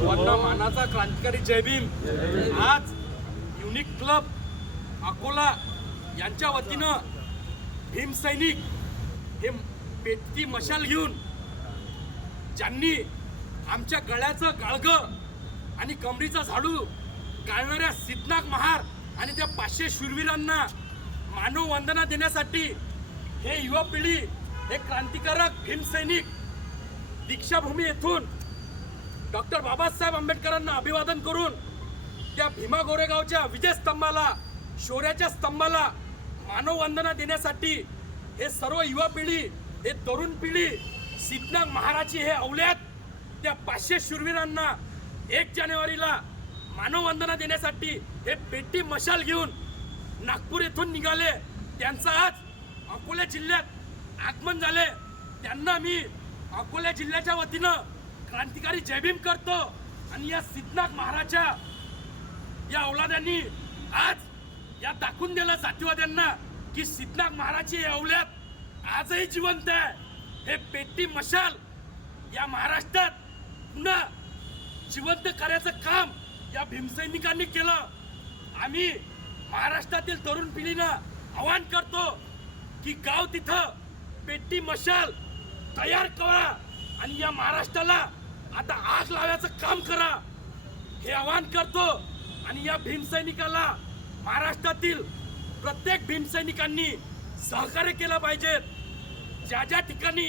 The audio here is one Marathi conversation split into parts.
सर्वांना मानाचा क्रांतिकारी जय भीम. आज युनिक क्लब अकोला यांच्या वतीनं भीम सैनिक हे पेटती मशाल घेऊन ज्यांनी आमच्या गळ्याचं गाळगं आणि कमरीचं झाडू गाळणाऱ्या सिद्धनाग महार आणि त्या पाचशे शूरवीरांना मानव वंदना देण्यासाठी हे युवा पिढी हे क्रांतिकारक भीमसैनिक दीक्षाभूमी येथून डॉक्टर बाबासाहेब आंबेडकरांना अभिवादन करून त्या भीमा गोरेगावच्या विजयस्तंभाला शौर्याच्या स्तंभाला मानववंदना देण्यासाठी हे सर्व युवा पिढी हे तरुण पिढी सिद्धनाग महाराजी हे अवल्यात त्या पाचशे शूरवीरांना एक जानेवारीला मानववंदना देण्यासाठी हे पेटी मशाल घेऊन नागपूर येथून निघाले. त्यांचं आज अकोला जिल्ह्यात आगमन झाले. त्यांना मी अकोला जिल्ह्याच्या वतीनं क्रांतिकारी जयभीम करतो आणि या सिद्धनाथ महाराजच्या या औलाद्यांनी आज या दाखवून दिलं जातीवाद्यांना की सिद्धनाथ महाराजची औल्यात आजही जिवंत आहे. हे पेटी मशाल या महाराष्ट्रात पुन्हा जिवंत करायचं काम या भीमसैनिकांनी केलं. आम्ही महाराष्ट्रातील तरुण पिढीनं आवाहन करतो की गाव तिथं पेटी मशाल तयार करा आणि या महाराष्ट्राला आता आग लावायचं काम करा. हे आवाहन करतो आणि या भीमसैनिकाला महाराष्ट्रातील प्रत्येक भीमसैनिकांनी सहकार्य केलं पाहिजे. ज्या ज्या ठिकाणी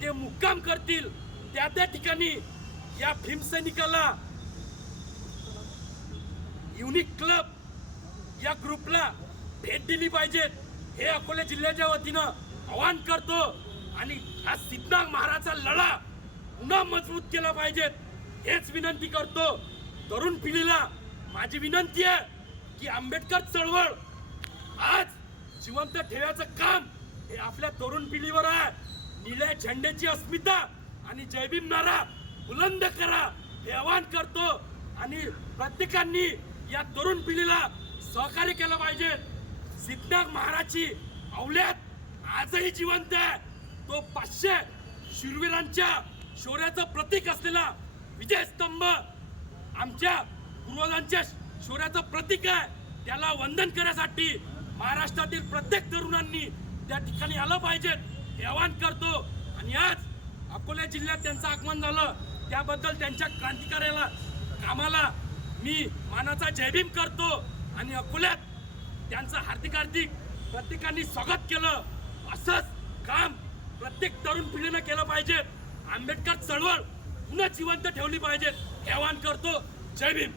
ते मुक्काम करतील त्या त्या ठिकाणी या भीमसैनिकाला युनिक क्लब या ग्रुपला भेट दिली पाहिजे. हे अकोला जिल्ह्याच्या वतीनं आवाहन करतो. आणि हा सिद्धनाथ महाराजचा लढा पुन्हा मजबूत केला पाहिजेत हेच विनंती करतो. तरुण पिढीला माझी विनंती आहे की आंबेडकर चळवळ आज जिवंत ठेवायचं काम हे आपल्या तरुण पिढीवर आहे. निळ्या झेंड्याची अस्मिता आणि जयभीम नारा बुलंद करा हे आवाहन करतो. आणि प्रत्येकांनी या तरुण पिढीला सहकार्य केलं पाहिजे. सिद्धनाथ महाराजची अवल्यात आजही जिवंत आहे. तो पाचशे शूरवीरांच्या शौर्याचं प्रतीक असलेला विजयस्तंभ आमच्या पूर्वजांच्या शौर्याचं प्रतीक आहे. त्याला वंदन करण्यासाठी महाराष्ट्रातील प्रत्येक तरुणांनी त्या ठिकाणी आलं पाहिजे. हे आवाहन करतो. आणि आज अकोला जिल्ह्यात त्यांचं आगमन झालं. त्याबद्दल त्यांच्या क्रांतिकार्याला कामाला मी मानाचा जयभीम करतो. आणि अकोल्यात त्यांचं हार्दिक हार्दिक प्रत्येकाने स्वागत केलं. असंच काम प्रत्येक तरुण पिढीनं केलं पाहिजे. आंबेडकर चळवळ पुन्हा जिवंत ठेवली पाहिजे. हे आवाहन करतो. जय भीम.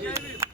जय भीम.